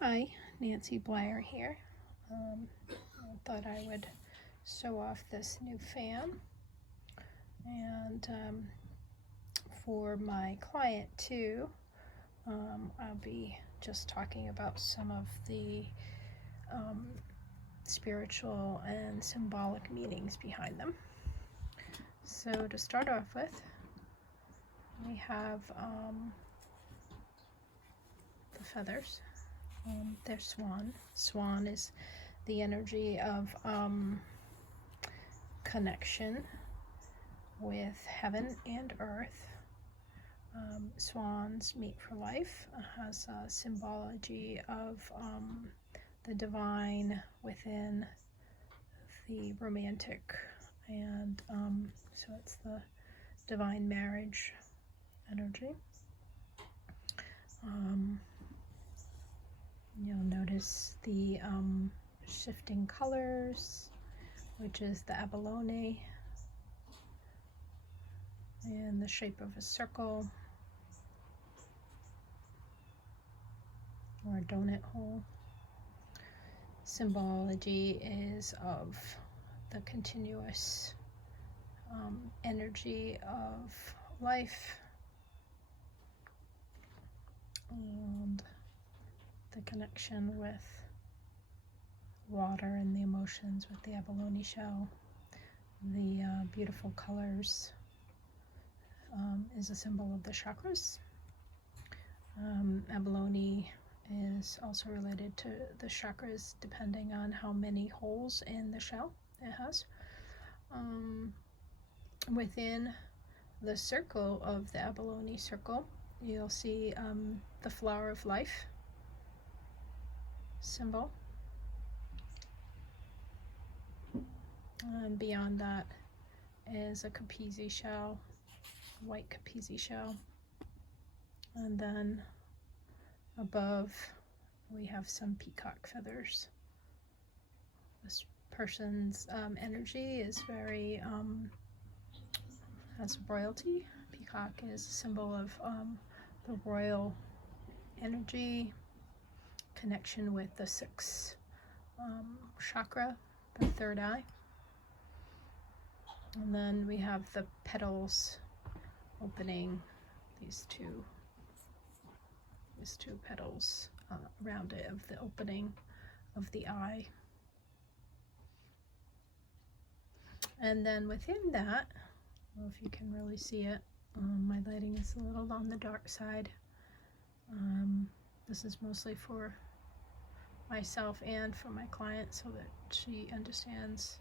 Hi, Nancy Blair here. I thought I would show off this new fan, and for my client too, I'll be just talking about some of the spiritual and symbolic meanings behind them. So to start off with, we have the feathers. They're swan. Swan is the energy of connection with heaven and earth. Swans meet for life has a symbology of the divine within the romantic, and so it's the divine marriage energy. You'll notice the shifting colors, which is the abalone, and the shape of a circle or a donut hole. Symbology is of the continuous energy of life and the connection with water and the emotions with the abalone shell. The beautiful colors is a symbol of the chakras. Abalone is also related to the chakras depending on how many holes in the shell it has. Within the circle of the abalone circle, you'll see the flower of life symbol. And beyond that is a capizi shell, white capizi shell. And then above we have some peacock feathers. This person's energy is very has royalty. Peacock is a symbol of the royal energy, connection with the sixth chakra, the third eye. And then we have the petals opening, these two petals around it of the opening of the eye. And then within that, I don't know if you can really see it, my lighting is a little on the dark side. This is mostly for myself and for my client so that she understands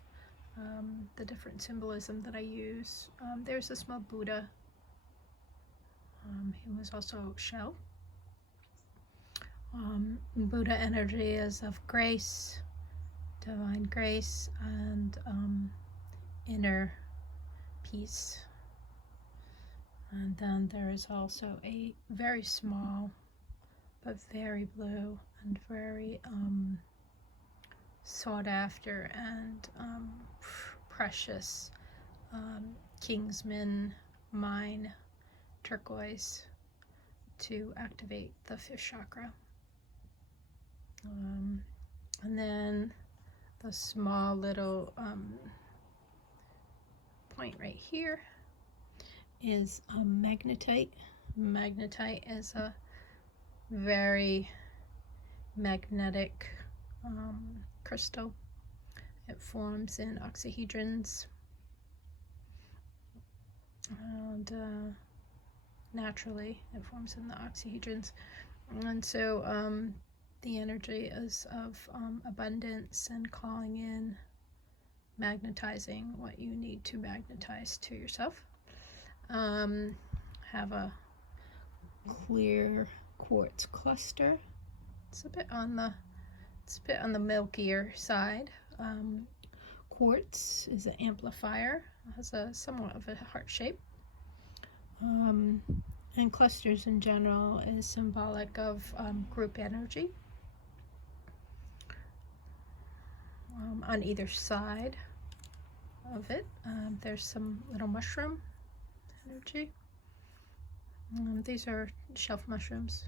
the different symbolism that I use. There's a small Buddha. He was also shell. Buddha energy is of grace, divine grace, and inner peace. And then there is also a very small but very blue and very sought after and precious Kingsman mine turquoise to activate the fifth chakra. And then the small little point right here is magnetite. Magnetite is a very magnetic crystal. It forms in oxyhedrons, and naturally it forms in the oxyhedrons. And so the energy is of abundance and calling in, magnetizing what you need to magnetize to yourself. Have a clear quartz cluster. It's a bit on the milkier side. Quartz is an amplifier. It has a somewhat of a heart shape. And clusters in general is symbolic of group energy. On either side of it, there's some little mushroom energy. These are shelf mushrooms.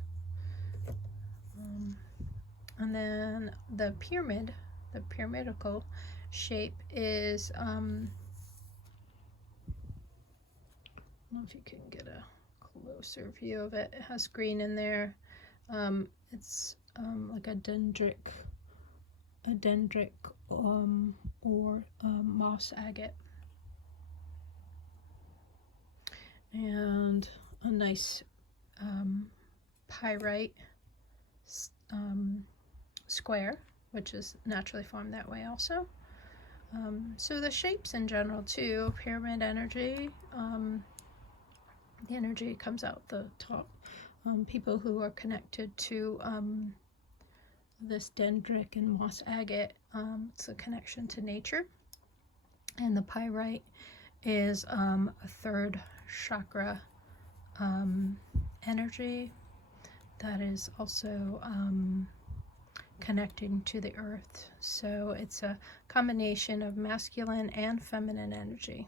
And then the pyramid, the pyramidal shape is, I don't know if you can get a closer view of it. It has green in there. It's like a dendritic or moss agate, and a nice pyrite square, which is naturally formed that way also. So the shapes in general too, pyramid energy, the energy comes out the top. People who are connected to this dendritic and moss agate, it's a connection to nature. And the pyrite is a third chakra energy that is also connecting to the earth. So it's a combination of masculine and feminine energy.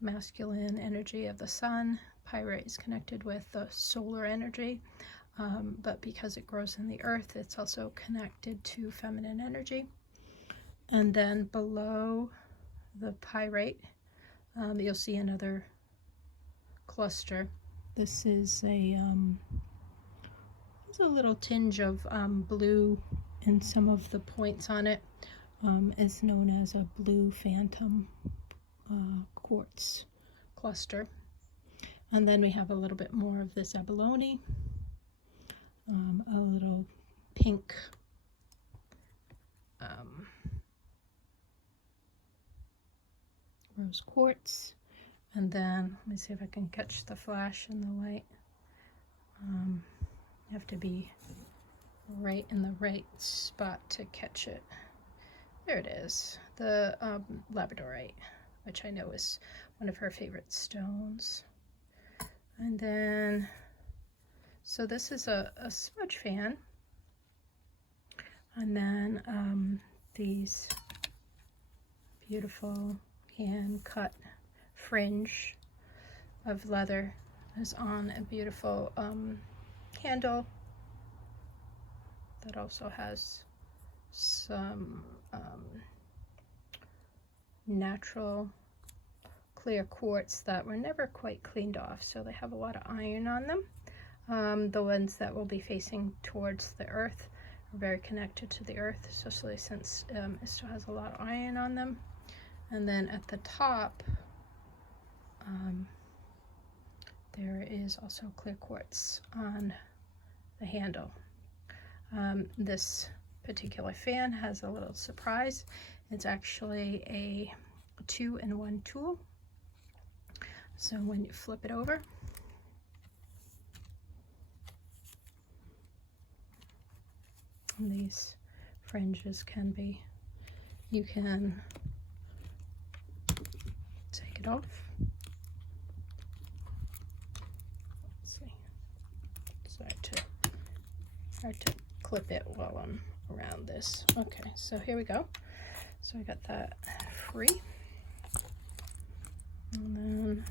Masculine energy of the sun. Pyrite is connected with the solar energy, but because it grows in the earth, it's also connected to feminine energy. And then below the pyrite, you'll see another cluster. This is there's a little tinge of blue in some of the points on it. It's known as a blue phantom quartz cluster. And then we have a little bit more of this abalone, a little pink rose quartz, and then let me see if I can catch the flash in the light. You have to be right in the right spot to catch it. There it is, the labradorite, which I know is one of her favorite stones. And then, so this is a smudge fan. And then these beautiful hand-cut fringe of leather is on a beautiful handle that also has some natural clear quartz that were never quite cleaned off, so they have a lot of iron on them. The ones that will be facing towards the earth are very connected to the earth, especially since it still has a lot of iron on them. And then at the top, there is also clear quartz on the handle. This particular fan has a little surprise. It's actually a 2-in-1 tool. So when you flip it over, these fringes can be, you can take it off. Let's see. It's hard to clip it while I'm around this. Okay, so here we go. So I got that free. And then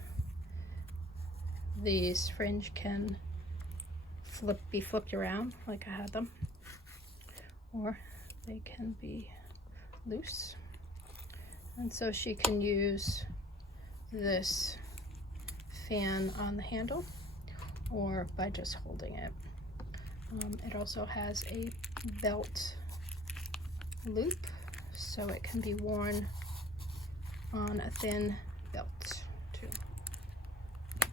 these fringe can be flipped around like I had them, or they can be loose. And so she can use this fan on the handle or by just holding it. It also has a belt loop, so it can be worn on a thin belt too.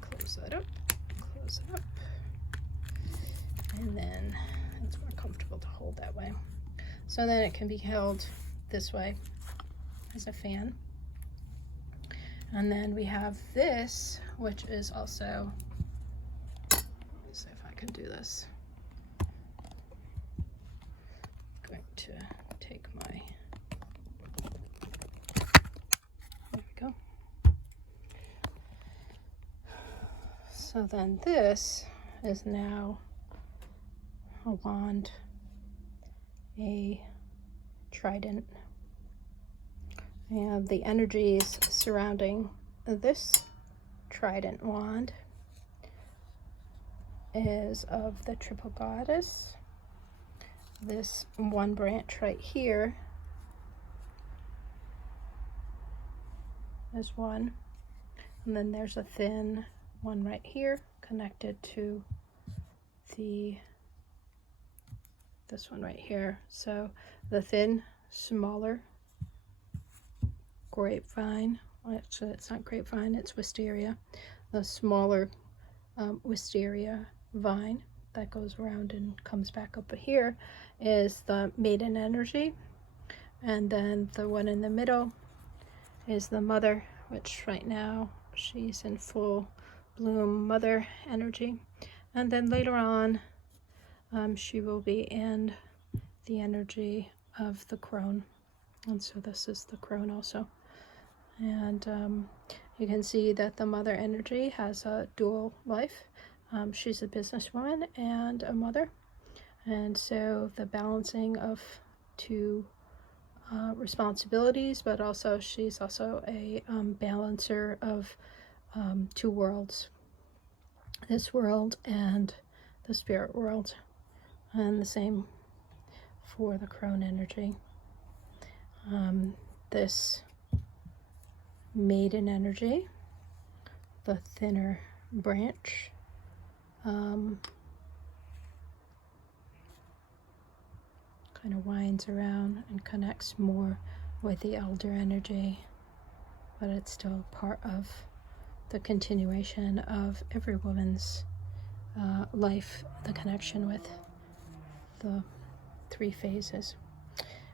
Close that up, and then it's more comfortable to hold that way. So then it can be held this way as a fan. And then we have this, which is also, let's see if I can do this. I'm going to take my, there we go. So then this is now a wand, a trident, and the energies surrounding this trident wand is of the triple goddess, this one branch right here is one, and then there's a thin one right here connected to this one right here. So the thin, smaller grapevine, actually it's not grapevine, it's wisteria, the smaller wisteria vine that goes around and comes back up here is the maiden energy, and then the one in the middle is the mother, which right now she's in full bloom mother energy, and then later on she will be in the energy of the crone, and so this is the crone also. And you can see that the mother energy has a dual life. She's a businesswoman and a mother, and so the balancing of two responsibilities, but also she's also a balancer of two worlds, this world and the spirit world, and the same for the crone energy. This maiden energy, the thinner branch, kind of winds around and connects more with the elder energy, but it's still part of the continuation of every woman's life, the connection with the three phases.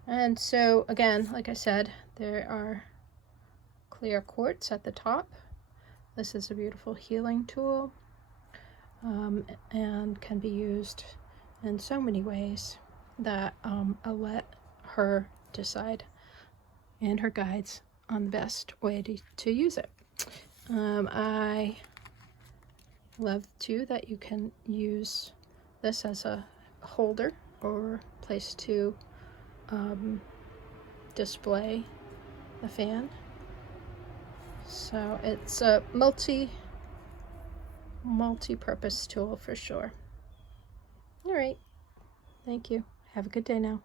And so again, like I said, there are clear quartz at the top. This is a beautiful healing tool, and can be used in so many ways that I'll let her decide, and her guides, on the best way to use it. I love too that you can use this as a holder or place to display the fan. So it's a multi-purpose tool for sure. All right, thank you. Have a good day now.